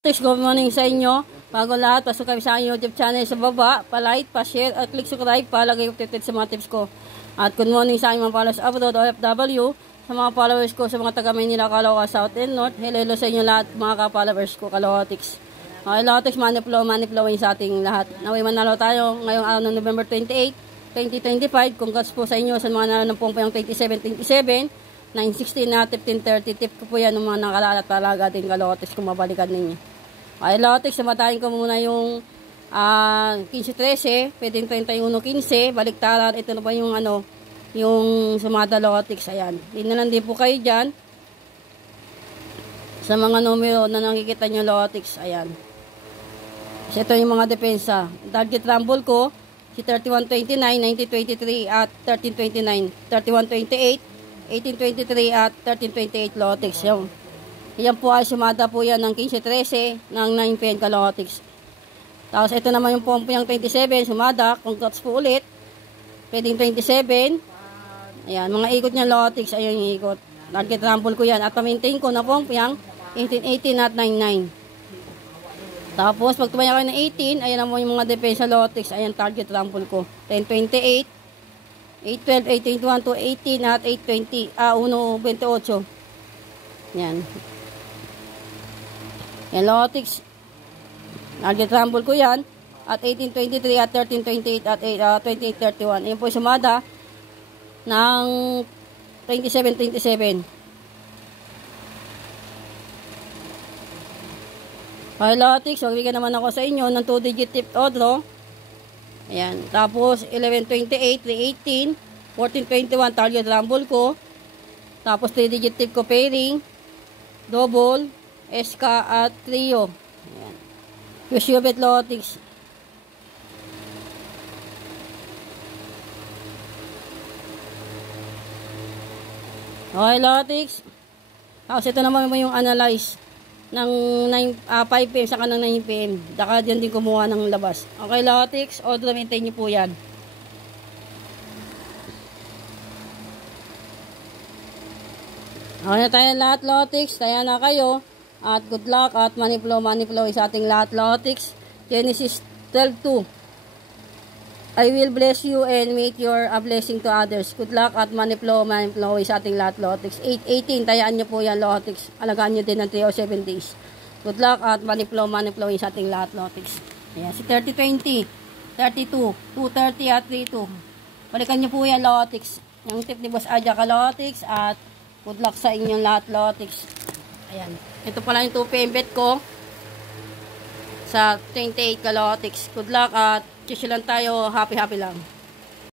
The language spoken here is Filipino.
Good morning sa inyo. Bago lahat, pasok kami sa aking YouTube channel sa baba. Pa-like, pa-share, at click subscribe para lagi updated sa mga tips ko. At good morning sa aking mga followers abroad, OFW, sa mga followers ko, sa mga taga Maynila, Caloocan, South and North. Hello sa inyo lahat, mga ka-followers ko, Calootics. Okay, Calootics, money flow sa ating lahat. Naway manalo tayo ngayong araw ng November 28, 2025. Congrats po sa inyo sa mga nalo ng pong 27, 916 na 1530. Tip ko po yan ng mga nakalalat talaga ating Calootics kung mabalikan ninyo. Okay, Calootics, samatahin ko muna yung 15-13, pwedeng 31-15, baliktaran. Ito na pa yung yung sumada Calootics. Ayan, hindi na lang din po kayo dyan sa mga numero na nakikita nyo Calootics. Ayan, so ito yung mga depensa. Target rumble ko si 31-29, 19-23 at 13-29, 31-28, 18-23 at 13-28 Calootics. Yan po ay sumada po yan ng 15-13 ng 9 PM Calootics. Tapos ito naman yung pompong 27 sumada. Congrats po ulit. Pwedeng 27. Ayan, mga ikot niya Calootics. Ayun yung ikot. Target rumble ko yan. At maintain ko na pompong 18-18 at 9-9. Tapos pag tumaya kayo ng 18, ayan naman yung mga depensa Calootics. Ayan target rumble ko. 10-28. 8-12, 8-21 to 18 at 8-20. 1-28. Yan. Yan, Calootics. Target rumble ko yan. At 18-23 at 13-28 at 28-31. Ayan po yung sumada ng 27-27. Okay, Calootics. Magbigay naman ako sa inyo ng 2-digit tip o draw. Ayan. Tapos, 11-28, 3-18, 14-21, target rumble ko. Tapos, 3-digit tip ko pairing, double, SK at trio. Ayan. Use your bet, Calootics. Okay, Calootics. Tapos, ito naman yung analyze ng 5 PM saka ng 9 PM. Daka dyan din kumuha ng labas. Okay, Calootics. Order maintain nyo po yan. Okay na tayo lahat, Calootics. Kaya na kayo. At good luck at money flow sa ating lahat, Calootics. Genesis 12:2. I will bless you and make your a blessing to others. Good luck at money flow sa ating lahat, Calootics. 8-18, tayaan nyo po yan, Calootics. Alagaan nyo din ng 3 o 7 days. Good luck at money flow sa ating lahat, Calootics. Ayan, si 30-20, 32, 2-30 at 3-2. Balikan nyo po yan, Calootics. Yung tip ni Boss Adja, Calootics. At good luck sa inyong lahat, Calootics. Ayan. Ito pala yung 2 PM bet ko sa 28 Calootics. Good luck at chill lang tayo. Happy lang.